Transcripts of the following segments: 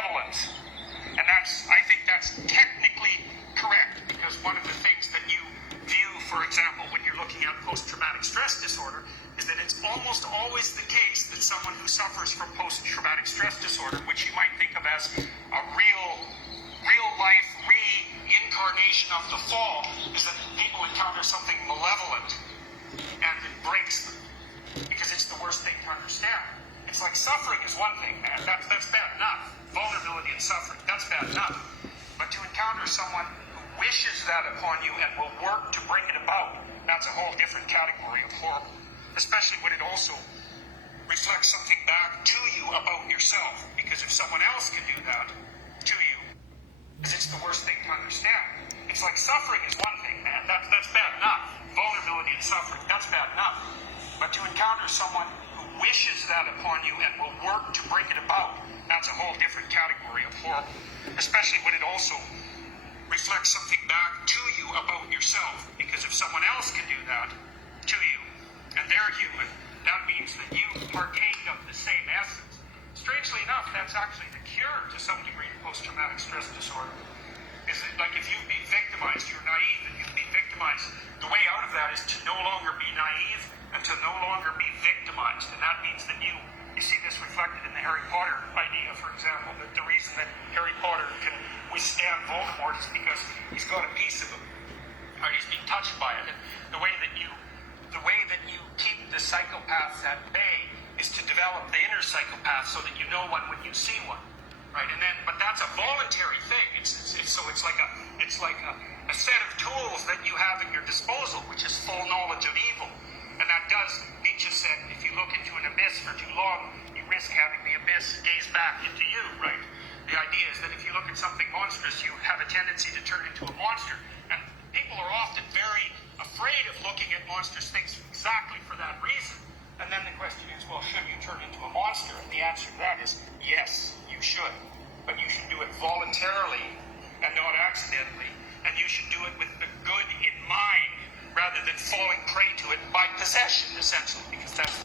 malevolence. And I think that's technically correct, because one of the things that you view, for example, when you're looking at post-traumatic stress disorder, is that it's almost always the case that someone who suffers from post-traumatic stress disorder, which you might think of as a real-life reincarnation of the fall, is that people encounter something malevolent and it breaks them, because it's the worst thing to understand. It's like suffering is one thing, man. That's bad enough. Vulnerability and suffering, that's bad enough. But to encounter someone who wishes that upon you and will work to bring it about, that's a whole different category of horrible. Especially when it also reflects something back to you about yourself. Because if someone else can do that to you, because it's the worst thing to understand. It's like suffering is one thing, man. That's bad enough. Vulnerability and suffering, that's bad enough. But to encounter someone who wishes that upon you and will work to bring it about, that's a whole different category of horrible. Especially when it also reflects something back to you about yourself. Because if someone else can do that to you, and they're human, that means that you partake of the same essence. Strangely enough, that's actually the cure to some degree to post-traumatic stress disorder. Is that, like, if you've been victimized, you're naive, and you've been victimized, the way out of that is to no longer be naive and to no longer be victimized. And that means that you see this reflected in the Harry Potter idea, for example, that the reason that Harry Potter can withstand Voldemort is because he's got a piece of him, or he's being touched by it. And the way that you keep the psychopaths at bay is to develop the inner psychopath so that you know one when you see one, right? And then, but that's a voluntary thing. It's like a set of tools that you have at your disposal, which is full knowledge of evil. And that does, Nietzsche said, if you look into an abyss for too long, you risk having the abyss gaze back into you, right? The idea is that if you look at something monstrous, you have a tendency to turn into a monster. And people are often very afraid of looking at monstrous things exactly for that reason. And then the question is, well, should you turn into a monster? And the answer to that is, yes, you should. But you should do it voluntarily and not accidentally. And you should do it with the good in mind, rather than falling prey to it by possession, essentially, because that's...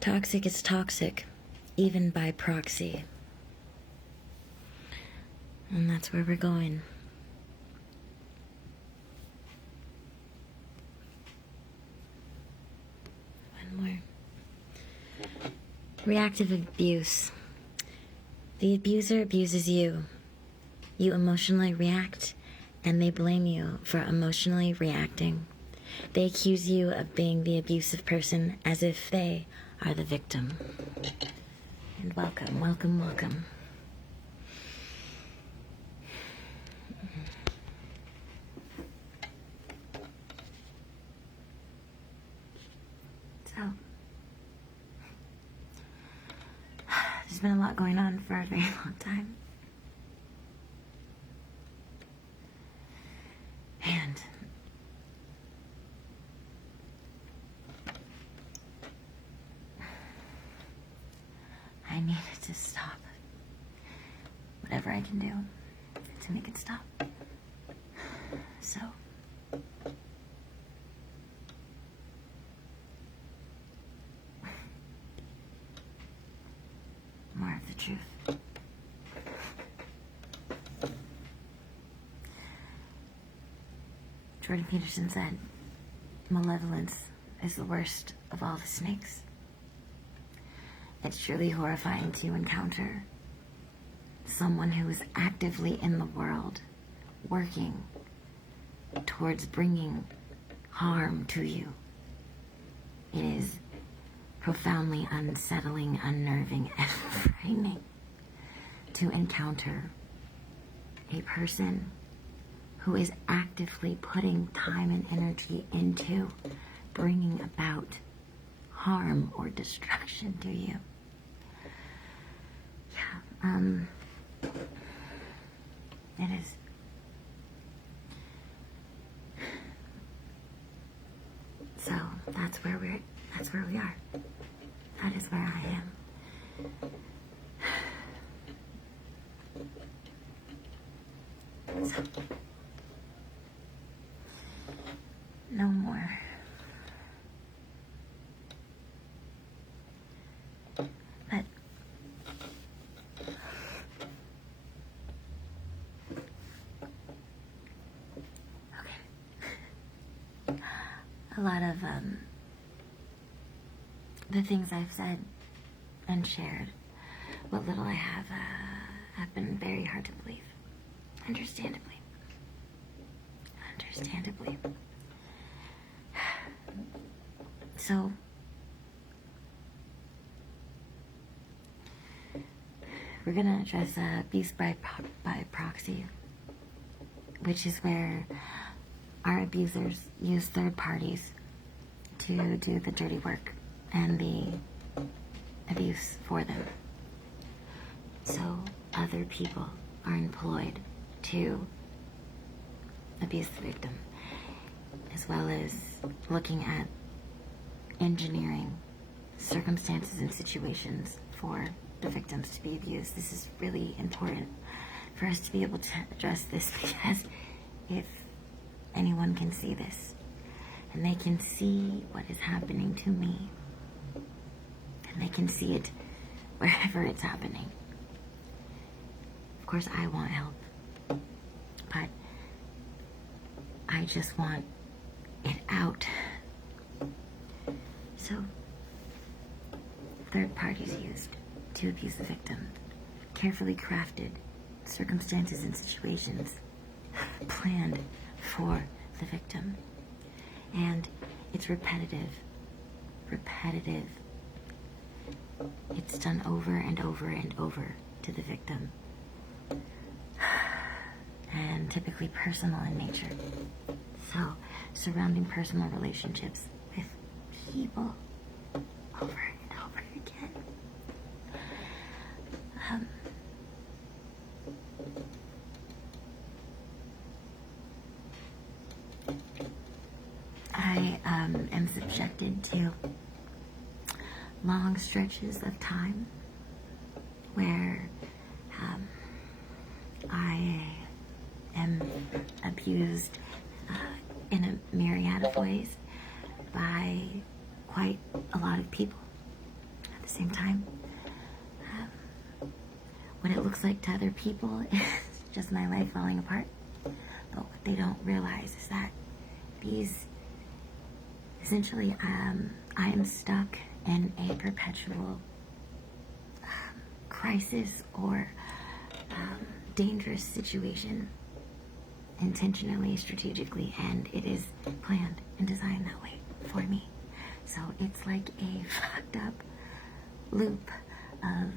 Toxic is toxic, even by proxy. And that's where we're going. One more. Reactive abuse. The abuser abuses you. You emotionally react, and they blame you for emotionally reacting. They accuse you of being the abusive person as if they are the victim. And welcome, welcome, welcome. So, there's been a lot going on for a very long time. And I needed to stop. Whatever I can do to make it stop. So, more of the truth. Jordan Peterson said, malevolence is the worst of all the snakes. It's truly horrifying to encounter someone who is actively in the world, working towards bringing harm to you. It is profoundly unsettling, unnerving, and frightening to encounter a person who is actively putting time and energy into bringing about harm or destruction to you. Yeah. It is. So that's where we are. That is where I am. So, no more. But okay. A lot of the things I've said and shared, what little I have been very hard to believe. Understandably. So, we're gonna address abuse by proxy, which is where our abusers use third parties to do the dirty work and the abuse for them. So other people are employed to abuse the victim, as well as looking at engineering circumstances and situations for the victims to be abused. This is really important for us to be able to address this, because if anyone can see this and they can see what is happening to me, and they can see it wherever it's happening. Of course, I want help, but I just want it out. So, third parties used to abuse the victim, carefully crafted circumstances and situations planned for the victim, and it's repetitive. It's done over and over and over to the victim, and typically personal in nature. So, surrounding personal relationships with people over and over again. I am subjected to long stretches of time where I am abused in a myriad of ways by quite a lot of people at the same time. What it looks like to other people is just my life falling apart. But what they don't realize is that essentially, I am stuck in a perpetual crisis or dangerous situation, intentionally, strategically, and it is planned and designed that way for me. So it's like a fucked up loop of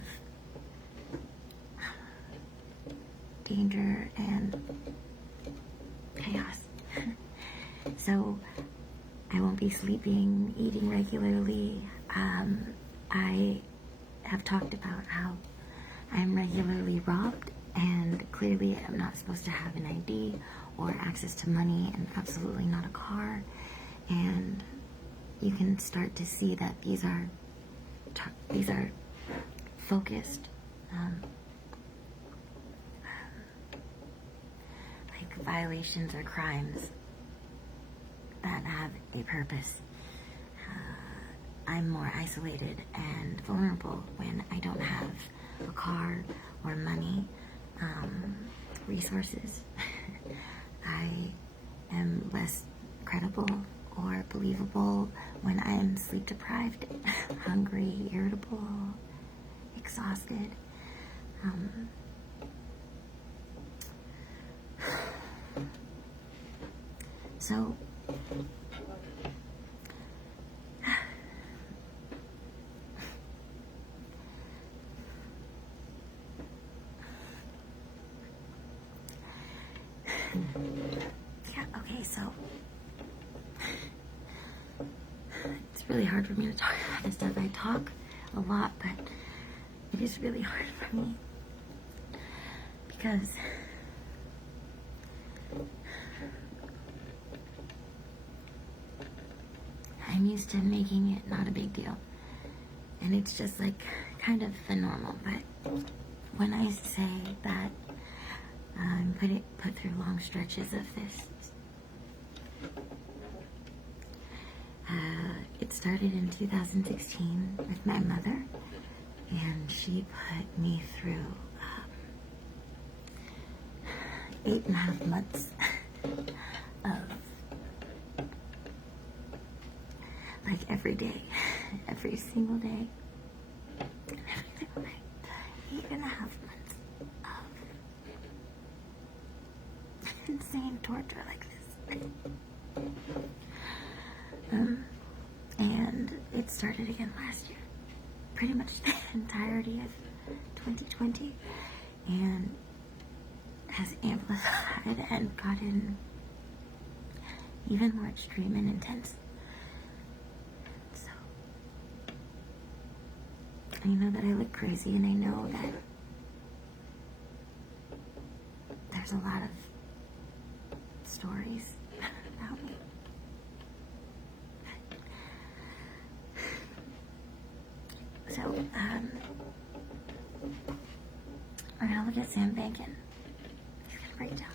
danger and chaos. So I won't be sleeping, eating regularly. I have talked about how I'm regularly robbed, and clearly I'm not supposed to have an ID or access to money, and absolutely not a car. And you can start to see that these are focused, like violations or crimes that have a purpose. I'm more isolated and vulnerable when I don't have a car or money, resources. I am less credible or believable when I am sleep deprived, hungry, irritable, exhausted. So yeah, okay, so it's really hard for me to talk about this stuff. I talk a lot, but it is really hard for me because I'm used to making it not a big deal. And it's just like kind of the normal. But when I say that I'm put through long stretches of this, it started in 2016 with my mother, and she put me through 8.5 months of like every day, every single day, every single night, 8.5 months of insane torture like this. And it started again last year, pretty much the entirety of 2020, and has amplified and gotten even more extreme and intense. So, I know that I look crazy, and I know that there's a lot of stories about me. So, we're gonna look at Sam Bankin. He's gonna break it down.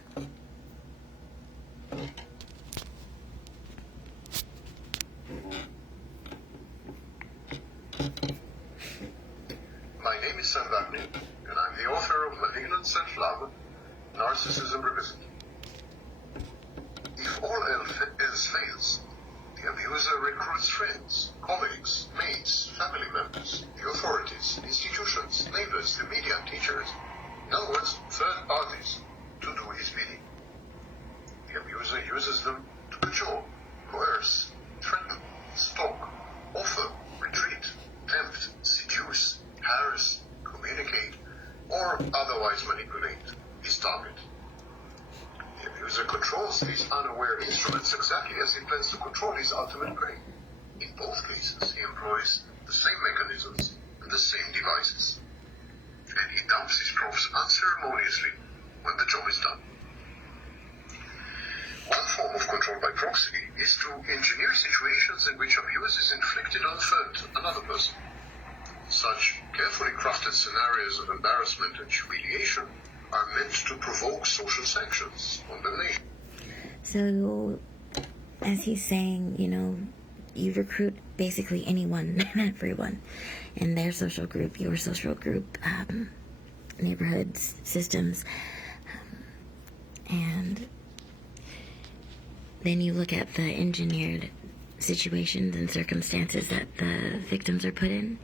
My name is Sam Bankin, and I'm the author of Malignant Self-Love, Narcissism Revisited. If all else fails, the abuser recruits friends, colleagues, mates, family members, the authorities, institutions, neighbors, the media, teachers, in other words, third parties, to do his bidding. The abuser uses them to cajole, coerce, threaten, stalk, offer, retreat, tempt, seduce, harass, communicate, or otherwise manipulate his target. The abuser controls these unaware instruments exactly as he plans to control his ultimate prey. In both cases, he employs the same mechanisms and the same devices. And he dumps his props unceremoniously when the job is done. One form of control by proxy is to engineer situations in which abuse is inflicted on another person. Such carefully crafted scenarios of embarrassment and humiliation are meant to provoke social sanctions, condemnation. So, as he's saying, you recruit basically anyone and everyone in their social group, your social group, neighborhoods, systems, and then you look at the engineered situations and circumstances that the victims are put in,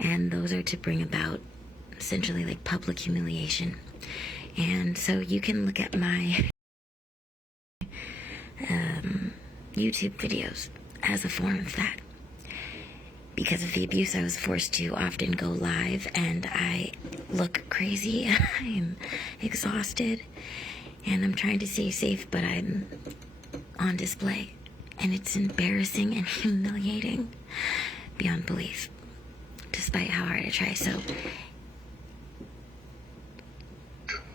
and those are to bring about essentially like public humiliation. And so you can look at my YouTube videos as a form of that. Because of the abuse, I was forced to often go live, and I look crazy. I'm exhausted, and I'm trying to stay safe, but I'm on display. And it's embarrassing and humiliating beyond belief, despite how hard I try. So,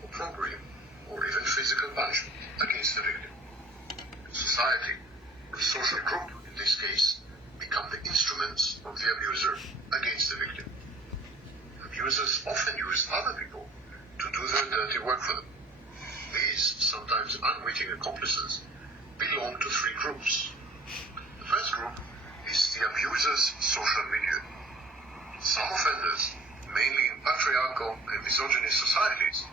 opprobrium, or even physical punishment against the victim. Society, the social group in this case, become the instruments of the abuser against the victim. Abusers often use other people to do their dirty work for them. These, sometimes unwitting accomplices, belong to three groups. The first group is the abuser's social milieu. Some offenders, mainly in patriarchal and misogynist societies,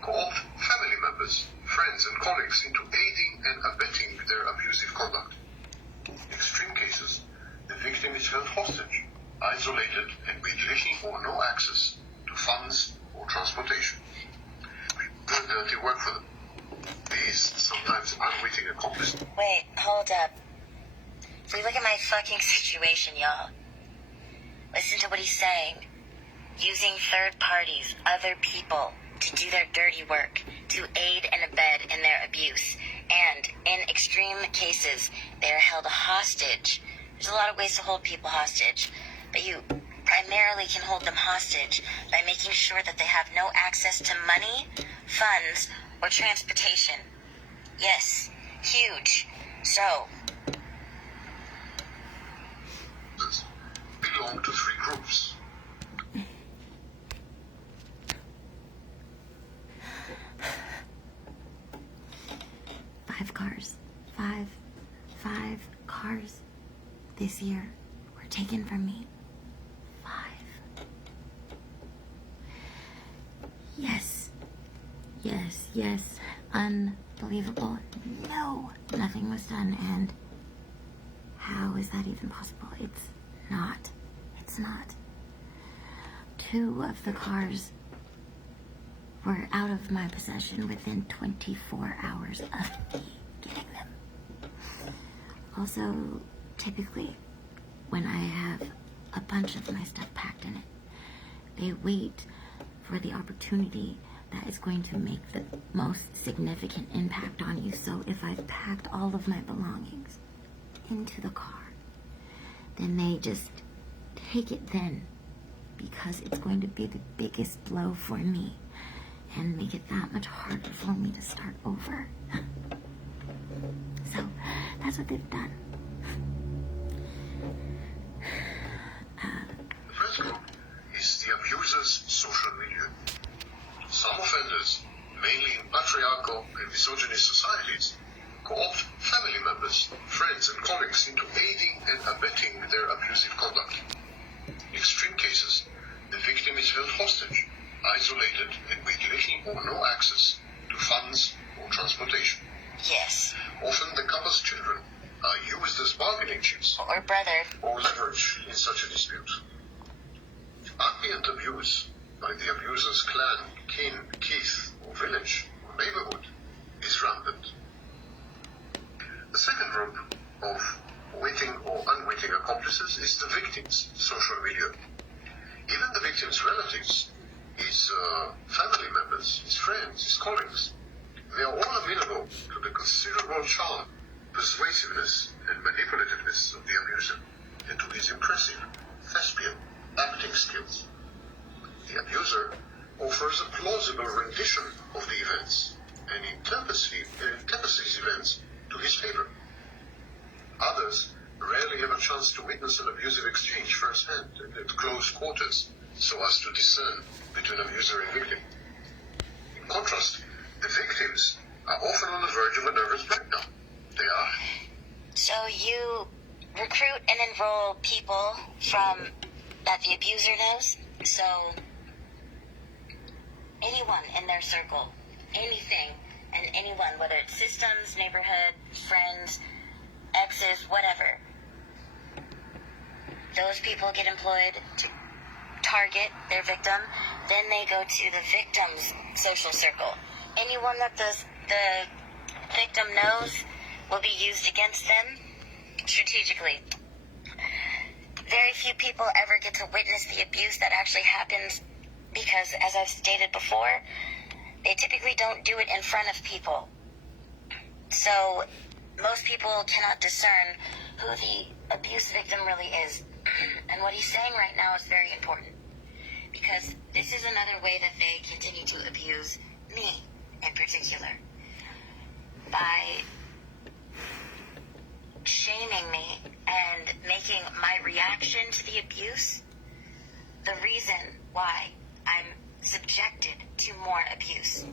co-opt family members, friends and colleagues into aiding and abetting their abusive conduct. In extreme cases, the victim is held hostage, isolated, and with little or no access to funds or transportation. We do dirty work for them. These sometimes unwitting accomplices. wait, hold up. If we look at my fucking situation, y'all, listen to what he's saying. Using third parties, other people, to do their dirty work, to aid and abet in their abuse. And in extreme cases, they are held hostage. There's a lot of ways to hold people hostage, but you primarily can hold them hostage by making sure that they have no access to money, funds, or transportation. Yes, huge. So, belong to three groups. five cars. Five cars this year were taken from me. 5. Yes. Unbelievable. No, nothing was done, and how is that even possible? It's not. 2 of the cars were out of my possession within 24 hours of me getting them. Also, typically, when I have a bunch of my stuff packed in it, they wait for the opportunity that is going to make the most significant impact on you. So if I've packed all of my belongings into the car, then they just take it then, because it's going to be the biggest blow for me and make it that much harder for me to start over. So that's what they've done. The first group is the abuser's social milieu. Some offenders, mainly in patriarchal and misogynist societies, co-opt family members, friends, and colleagues into aiding and abetting their abusive conduct. In extreme cases, the victim is held hostage, isolated, and with little or no access to funds or transportation. Yes. Often the couple's children are used as bargaining chips Or brother. or leverage in such a dispute. Ambient abuse by the abuser's clan, kin, kith, or village, or neighborhood is rampant. The second group of witting or unwitting accomplices is the victim's social milieu. Even the victim's relatives, his family members, his friends, his colleagues, they are all amenable to the considerable charm, persuasiveness, and manipulativeness of the abuser, and to his impressive thespian acting skills. The abuser offers a plausible rendition of the events and interprets these events to his favor. Others rarely have a chance to witness an abusive exchange firsthand and at close quarters, so as to discern between abuser and victim. In contrast, the victims are often on the verge of a nervous breakdown. They are. So you recruit and enroll people that the abuser knows. So anyone in their circle, anything, and anyone, whether it's systems, neighborhood, friends, exes, whatever, those people get employed to target their victim. Then they go to the victim's social circle. Anyone that the victim knows will be used against them strategically. Very few people ever get to witness the abuse that actually happens because, as I've stated before, they typically don't do it in front of people. So most people cannot discern who the abuse victim really is. And what he's saying right now is very important, because this is another way that they continue to abuse me in particular, by shaming me and making my reaction to the abuse the reason why I'm subjected to more abuse.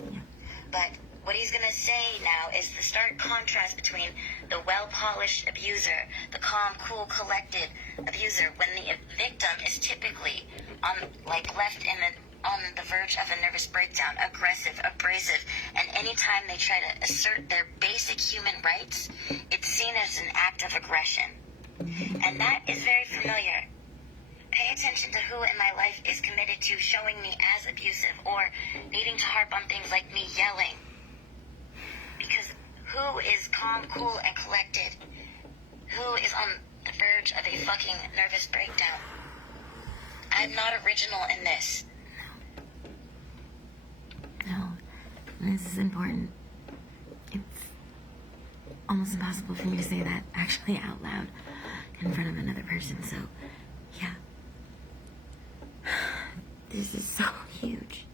But what he's going to say now is the stark contrast between the well-polished abuser, the calm, cool, collected abuser, when the victim is typically left on the verge of a nervous breakdown, aggressive, abrasive, and anytime they try to assert their basic human rights, it's seen as an act of aggression. And that is very familiar. Pay attention to who in my life is committed to showing me as abusive or needing to harp on things like me yelling. Because who is calm, cool, and collected? Who is on the verge of a fucking nervous breakdown? I'm not original in this. No, this is important. It's almost impossible for me to say that actually out loud in front of another person, so yeah. This is so huge.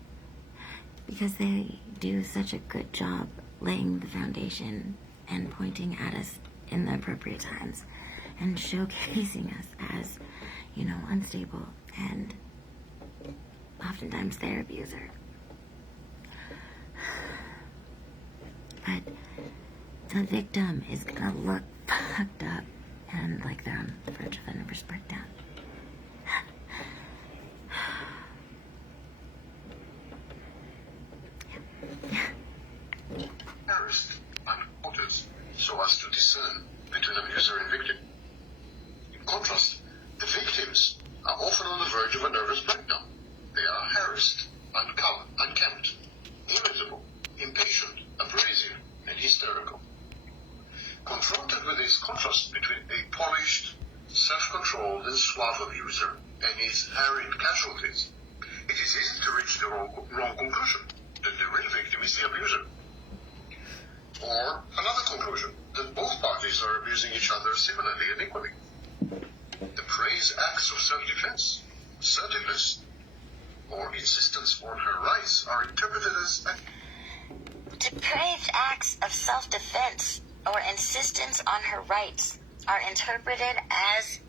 because they do such a good job laying the foundation and pointing at us in the appropriate times and showcasing us as, unstable and oftentimes their abuser. But the victim is gonna look fucked up and like they're on the verge of a nervous breakdown. Terrorist unquoted so as to discern between abuser and victim. In contrast, the victims are often on the verge of a nervous breakdown. They are harassed, unkempt, irritable, impatient, abrasive, and hysterical. Confronted with this contrast between a polished, self-controlled, and suave abuser and his harried casualties, it is easy to reach the wrong conclusion, that the real victim is the abuser. Or another conclusion, that both parties are abusing each other similarly and equally. The praise acts of self-defense, assertiveness, or insistence on her rights are interpreted as Depraved acts of self-defense or insistence on her rights are interpreted as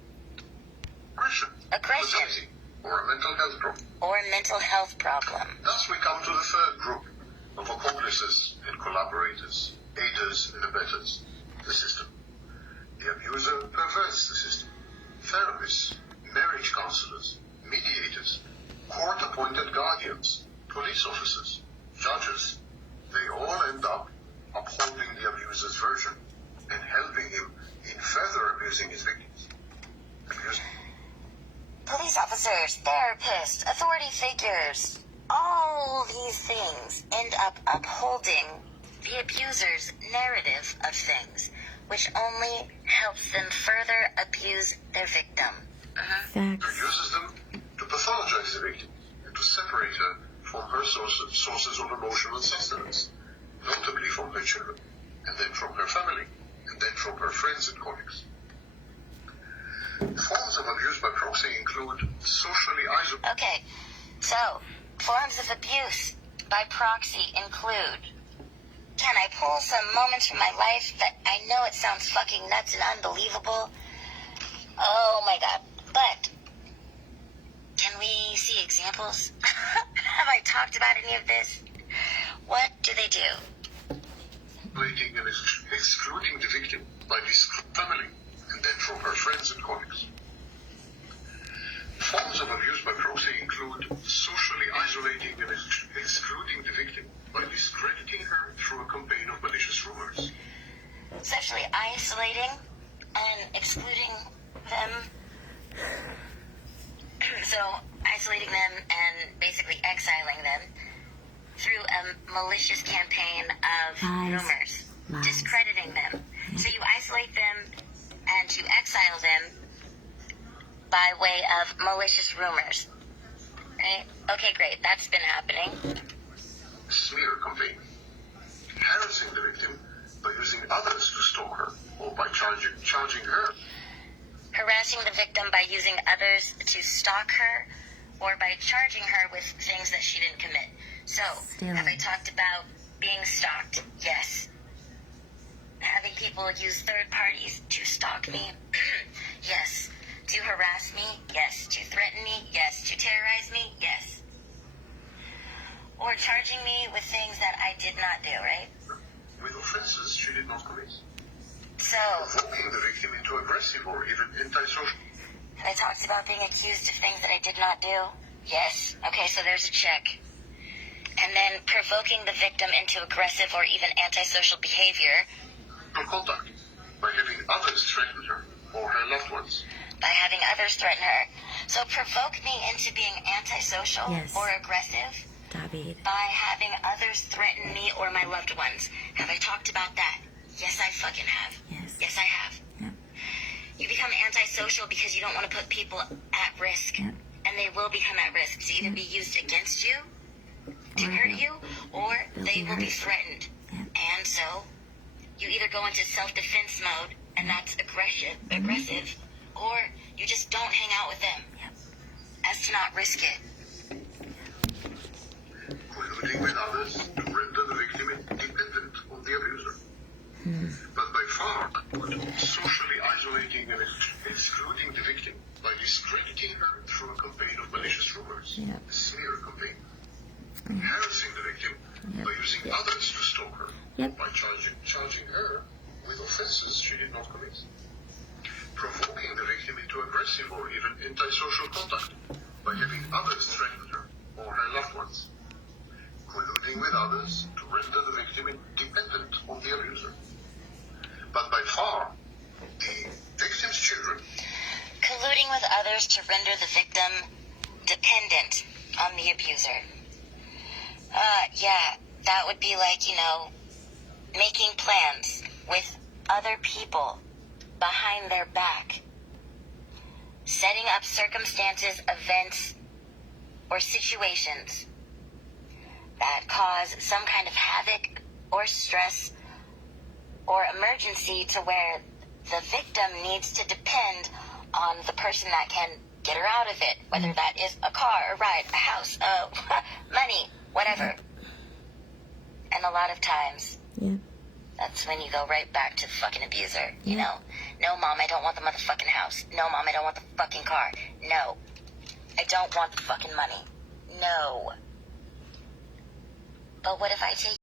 aggression, anxiety, or a mental health problem. Thus we come to the third group of accomplices and collaborators, aiders and abettors, the system. The abuser perverts the system. Therapists, marriage counselors, mediators, court-appointed guardians, police officers, judges, they all end up upholding the abuser's version and helping him in further abusing his victims. Police officers, therapists, authority figures, all these things end up upholding the abuser's narrative of things, which only helps them further abuse their victim. It uses them to pathologize the victim and to separate her from her sources of emotional sustenance, notably from her children, and then from her family, and then from her friends and colleagues. Forms of abuse by proxy include socially isolated. Okay, so forms of abuse by proxy include. Can I pull some moments from my life that I know it sounds fucking nuts and unbelievable? Oh my god. But can we see examples? Have I talked about any of this? What do they do? Isolating and excluding the victim by this family and then from her friends and colleagues. Forms of abuse by proxy include socially isolating and excluding the victim by discrediting her through a campaign of malicious rumors. Sexually isolating and excluding them. So isolating them and basically exiling them through a malicious campaign of rumors. Discrediting them. So you isolate them and you exile them by way of malicious rumors. Right? Okay, great. That's been happening. Smear campaign. Harassing the victim by using others to stalk her or by charging her. Harassing the victim by using others to stalk her or by charging her with things that she didn't commit. So, have I talked about being stalked? Yes. Having people use third parties to stalk me? Yes. To harass me? Yes. To threaten me? Yes. To terrorize me? Yes. Or charging me with things that I did not do, right? With offenses she did not commit. So, provoking the victim into aggressive or even antisocial. I talked about being accused of things that I did not do? Yes. Okay, so there's a check. And then provoking the victim into aggressive or even antisocial behavior. Contact. By having others threaten her or her loved ones. By having others threaten her. So provoke me into being antisocial or aggressive. David. By having others threaten me or my loved ones. Have I talked about that? Yes, I fucking have. Yes, I have. Yep. You become antisocial because you don't want to put people at risk. Yep. And they will become at risk to either be used against you, to hurt you, or they will be threatened. Yep. And so, you either go into self-defense mode, and that's aggressive, or you just don't hang out with them, as to not risk it. colluding with others to render the victim dependent on the abuser. But by far, socially isolating and excluding the victim by distracting her through a campaign of malicious rumors, a smear campaign, harassing the victim by using others to stalk her, by charging her with offenses she did not commit, provoking the victim into aggressive or even antisocial contact by having others threaten her or her loved ones, colluding with others to render the victim dependent on the abuser. But by far, the victim's children... Colluding with others to render the victim dependent on the abuser. Yeah, that would be like, making plans with other people behind their back. Setting up circumstances, events, or situations that cause some kind of havoc or stress or emergency to where the victim needs to depend on the person that can get her out of it, whether that is a car, a ride, a house, money, whatever. And a lot of times, that's when you go right back to the fucking abuser, you know? No, Mom, I don't want the motherfucking house. No, Mom, I don't want the fucking car. No, I don't want the fucking money. No. But what if I take